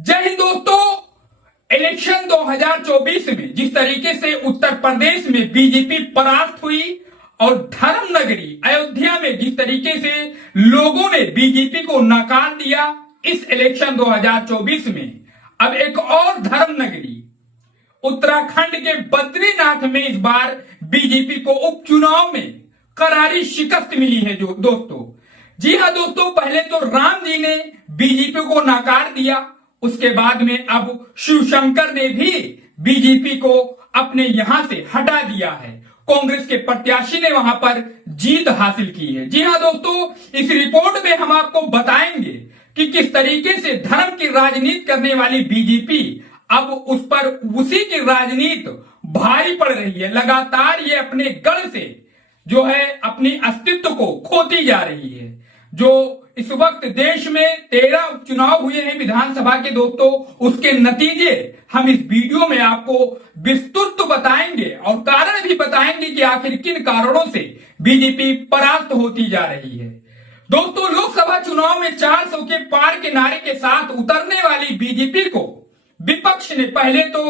जय हिंद दोस्तों। इलेक्शन 2024 में जिस तरीके से उत्तर प्रदेश में बीजेपी परास्त हुई और धर्म नगरी अयोध्या में जिस तरीके से लोगों ने बीजेपी को नकार दिया, इस इलेक्शन 2024 में अब एक और धर्म नगरी उत्तराखंड के बद्रीनाथ में इस बार बीजेपी को उपचुनाव में करारी शिकस्त मिली है। जो दोस्तों, जी हां दोस्तों, पहले तो राम जी ने बीजेपी को नकार दिया, उसके बाद में अब शिवशंकर ने भी बीजेपी को अपने यहां से हटा दिया है। कांग्रेस के प्रत्याशी ने वहां पर जीत हासिल की है। जी हां दोस्तों, इस रिपोर्ट में हम आपको बताएंगे कि किस तरीके से धर्म की राजनीति करने वाली बीजेपी अब उस पर उसी की राजनीति भारी पड़ रही है। लगातार ये अपने गढ़ से जो है अपनी अस्तित्व को खोती जा रही है। जो इस वक्त देश में 13 उपचुनाव हुए हैं विधानसभा के दोस्तों, उसके नतीजे हम इस वीडियो में आपको विस्तृत बताएंगे और कारण भी बताएंगे कि आखिर किन कारणों से बीजेपी परास्त होती जा रही है। दोस्तों, लोकसभा चुनाव में 400 के पार के नारे के साथ उतरने वाली बीजेपी को विपक्ष ने पहले तो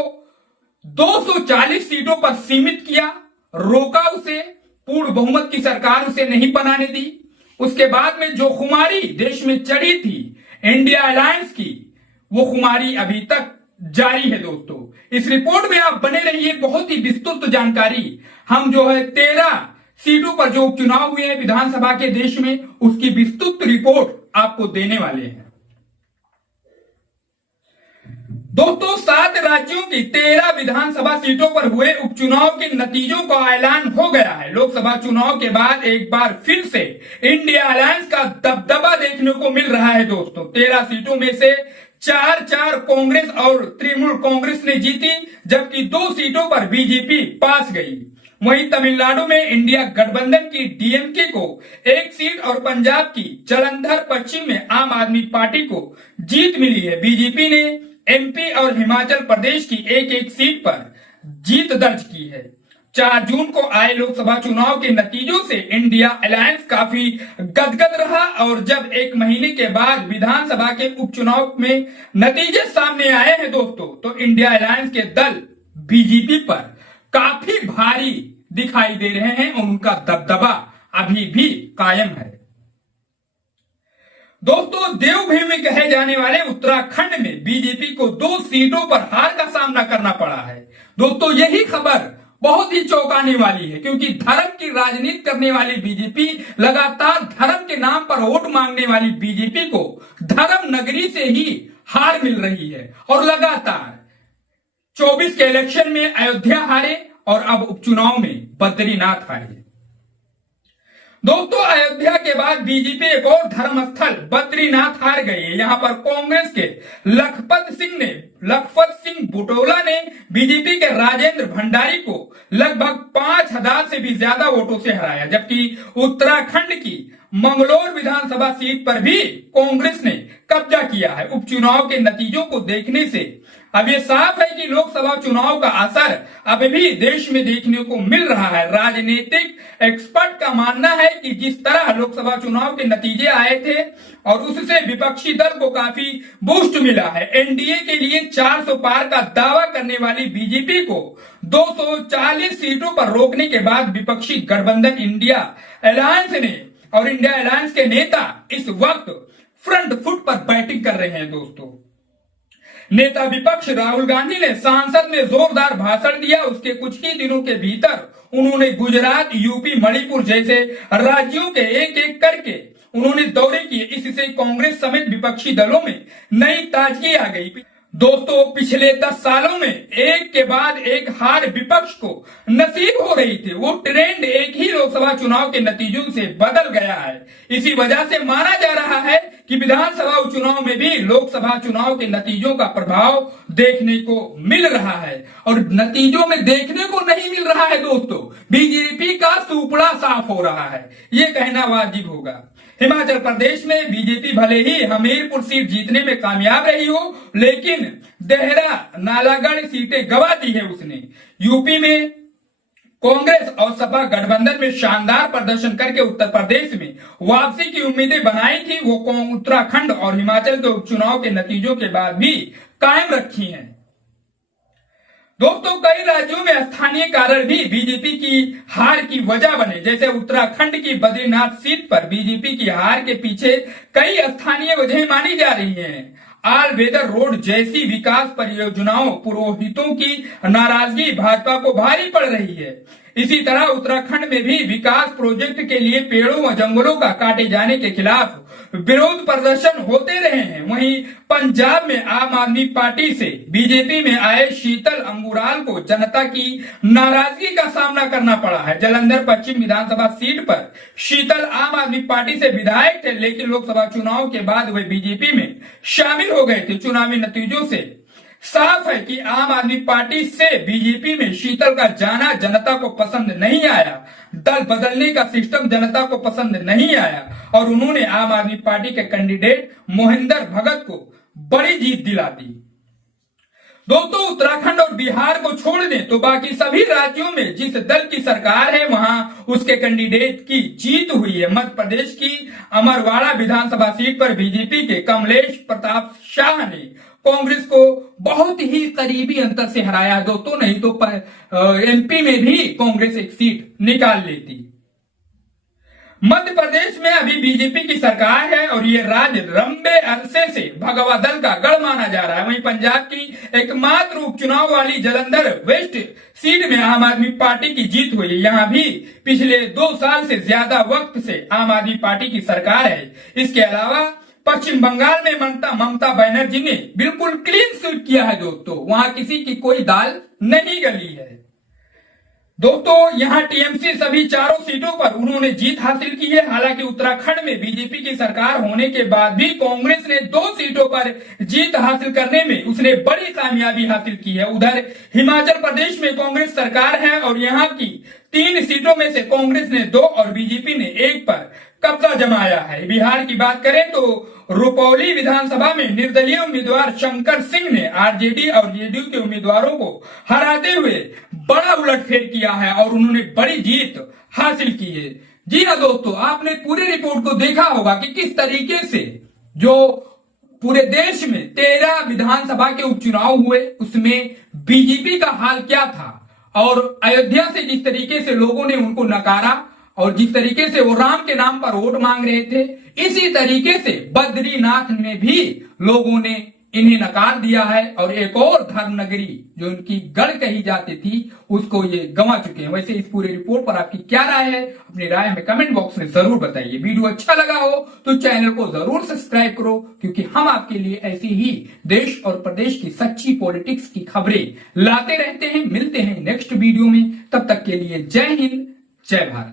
240 सीटों पर सीमित किया, रोका उसे, पूर्ण बहुमत की सरकार उसे नहीं बनाने दी। उसके बाद में जो खुमारी देश में चढ़ी थी इंडिया अलायंस की, वो खुमारी अभी तक जारी है। दोस्तों, इस रिपोर्ट में आप बने रहिए, बहुत ही विस्तृत जानकारी हम जो है 13 सीटों पर जो उपचुनाव हुए हैं विधानसभा के देश में, उसकी विस्तृत रिपोर्ट आपको देने वाले हैं। दोस्तों, 7 राज्यों की 13 विधानसभा सीटों पर हुए उपचुनाव के नतीजों का ऐलान हो गया है। लोकसभा चुनाव के बाद एक बार फिर से इंडिया अलायंस का दबदबा देखने को मिल रहा है। दोस्तों, 13 सीटों में से 4 कांग्रेस और तृणमूल कांग्रेस ने जीती, जबकि 2 सीटों पर बीजेपी पास गई। वहीं तमिलनाडु में इंडिया गठबंधन की डीएमके को 1 सीट और पंजाब की जालंधर पश्चिम में आम आदमी पार्टी को जीत मिली है। बीजेपी ने एमपी और हिमाचल प्रदेश की एक सीट पर जीत दर्ज की है। 4 जून को आए लोकसभा चुनाव के नतीजों से इंडिया अलायंस काफी गदगद रहा और जब 1 महीने के बाद विधानसभा के उपचुनाव में नतीजे सामने आए हैं दोस्तों, तो इंडिया अलायंस के दल बीजेपी पर काफी भारी दिखाई दे रहे हैं और उनका दबदबा अभी भी कायम है। दोस्तों, देवभूमि कहे जाने वाले उत्तराखंड में बीजेपी को 2 सीटों पर हार का सामना करना पड़ा है। दोस्तों, यही खबर बहुत ही चौंकाने वाली है, क्योंकि धर्म की राजनीति करने वाली बीजेपी, लगातार धर्म के नाम पर वोट मांगने वाली बीजेपी को धर्म नगरी से ही हार मिल रही है और लगातार 24 के इलेक्शन में अयोध्या हारे और अब उपचुनाव में बद्रीनाथ हारे। दोस्तों, अयोध्या के बाद बीजेपी एक और धर्मस्थल बद्रीनाथ हार गई है। यहां पर कांग्रेस के लखपत सिंह बुटोला ने बीजेपी के राजेंद्र भंडारी को लगभग 5000 से भी ज्यादा वोटों से हराया, जबकि उत्तराखंड की मंगलौर विधानसभा सीट पर भी कांग्रेस ने कब्जा किया है। उपचुनाव के नतीजों को देखने से अब ये साफ है कि लोकसभा चुनाव का असर अभी भी देश में देखने को मिल रहा है। राजनीतिक एक्सपर्ट का मानना है कि जिस तरह लोकसभा चुनाव के नतीजे आए थे और उससे विपक्षी दल को काफी बूस्ट मिला है। एनडीए के लिए 400 पार का दावा करने वाली बीजेपी को 240 सीटों पर रोकने के बाद विपक्षी गठबंधन इंडिया अलायंस ने और इंडिया अलायंस के नेता इस वक्त फ्रंट फुट पर बैटिंग कर रहे हैं। दोस्तों, नेता विपक्ष राहुल गांधी ने संसद में जोरदार भाषण दिया। उसके कुछ ही दिनों के भीतर उन्होंने गुजरात, यूपी, मणिपुर जैसे राज्यों के एक करके उन्होंने दौरे किए। इससे कांग्रेस समेत विपक्षी दलों में नई ताजगी आ गई। दोस्तों, पिछले 10 सालों में एक के बाद एक हार विपक्ष को नसीब हो रही थी। वो ट्रेंड एक ही लोकसभा चुनाव के नतीजों से बदल गया है। इसी वजह से माना जा रहा है कि विधानसभा चुनाव में भी लोकसभा चुनाव के नतीजों का प्रभाव देखने को मिल रहा है और नतीजों में देखने को नहीं मिल रहा है। दोस्तों, बीजेपी का सुपड़ा साफ हो रहा है, ये कहना वाजिब होगा। हिमाचल प्रदेश में बीजेपी भले ही हमीरपुर सीट जीतने में कामयाब रही हो, लेकिन देहरा, नालागढ़ सीटें गंवा दी है उसने। यूपी में कांग्रेस और सपा गठबंधन में शानदार प्रदर्शन करके उत्तर प्रदेश में वापसी की उम्मीदें बनाई थी, वो उत्तराखंड और हिमाचल के उपचुनाव के नतीजों के बाद भी कायम रखी हैं। दोस्तों, कई राज्यों में स्थानीय कारण भी बीजेपी की हार की वजह बने। जैसे उत्तराखंड की बद्रीनाथ सीट पर बीजेपी की हार के पीछे कई स्थानीय वजह मानी जा रही हैं। ऑल वेदर रोड जैसी विकास परियोजनाओं पुरोहितों की नाराजगी भाजपा को भारी पड़ रही है। इसी तरह उत्तराखंड में भी विकास प्रोजेक्ट के लिए पेड़ों व जंगलों का काटे जाने के खिलाफ विरोध प्रदर्शन होते रहे हैं। वहीं पंजाब में आम आदमी पार्टी से बीजेपी में आए शीतल अंगुराल को जनता की नाराजगी का सामना करना पड़ा है। जालंधर पश्चिम विधानसभा सीट पर शीतल आम आदमी पार्टी से विधायक थे, लेकिन लोकसभा चुनाव के बाद वे बीजेपी में शामिल हो गए थे। चुनावी नतीजों से साफ है कि आम आदमी पार्टी से बीजेपी में शीतल का जाना जनता को पसंद नहीं आया। दल बदलने का सिस्टम जनता को पसंद नहीं आया और उन्होंने आम आदमी पार्टी के कैंडिडेट मोहिंदर भगत को बड़ी जीत दिला दी। दोस्तों, उत्तराखंड और बिहार को छोड़ दें तो बाकी सभी राज्यों में जिस दल की सरकार है वहां उसके कैंडिडेट की जीत हुई है। मध्य प्रदेश की अमरवाड़ा विधानसभा सीट पर बीजेपी के कमलेश प्रताप शाह ने कांग्रेस को बहुत ही करीबी अंतर से हराया है दोस्तों, नहीं तो एमपी में भी कांग्रेस एक सीट निकाल लेती। मध्य प्रदेश में अभी बीजेपी की सरकार है और ये राज्य लंबे अरसे से भगवा दल का गढ़ माना जा रहा है। वहीं पंजाब की एकमात्र उपचुनाव वाली जालंधर वेस्ट सीट में आम आदमी पार्टी की जीत हुई। यहाँ भी पिछले 2 साल से ज्यादा वक्त से आम आदमी पार्टी की सरकार है। इसके अलावा पश्चिम बंगाल में ममता बनर्जी ने बिल्कुल क्लीन स्वीप किया है दोस्तों, वहां किसी की कोई दाल नहीं गली है। दोस्तों, यहां टीएमसी सभी 4 सीटों पर उन्होंने जीत हासिल की है। हालांकि उत्तराखंड में बीजेपी की सरकार होने के बाद भी कांग्रेस ने 2 सीटों पर जीत हासिल करने में उसने बड़ी कामयाबी हासिल की है। उधर हिमाचल प्रदेश में कांग्रेस सरकार है और यहां की 3 सीटों में से कांग्रेस ने 2 और बीजेपी ने 1 पर कब्जा जमाया है। बिहार की बात करें तो रुपौली विधानसभा में निर्दलीय उम्मीदवार शंकर सिंह ने आरजेडी और जेडीयू के उम्मीदवारों को हराते हुए बड़ा उलटफेर किया है और उन्होंने बड़ी जीत हासिल की है। जी हाँ दोस्तों, आपने पूरे रिपोर्ट को देखा होगा कि किस तरीके से जो पूरे देश में 13 विधानसभा के उपचुनाव हुए उसमें बीजेपी का हाल क्या था और अयोध्या से जिस तरीके से लोगों ने उनको नकारा और जिस तरीके से वो राम के नाम पर वोट मांग रहे थे, इसी तरीके से बद्रीनाथ में भी लोगों ने इन्हें नकार दिया है और एक और धर्म नगरी जो उनकी गढ़ कही जाती थी उसको ये गंवा चुके हैं। वैसे इस पूरे रिपोर्ट पर आपकी क्या राय है, अपनी राय हमें कमेंट बॉक्स में जरूर बताइए। वीडियो अच्छा लगा हो तो चैनल को जरूर सब्सक्राइब करो, क्योंकि हम आपके लिए ऐसी ही देश और प्रदेश की सच्ची पॉलिटिक्स की खबरें लाते रहते हैं। मिलते हैं नेक्स्ट वीडियो में, तब तक के लिए जय हिंद, जय भारत।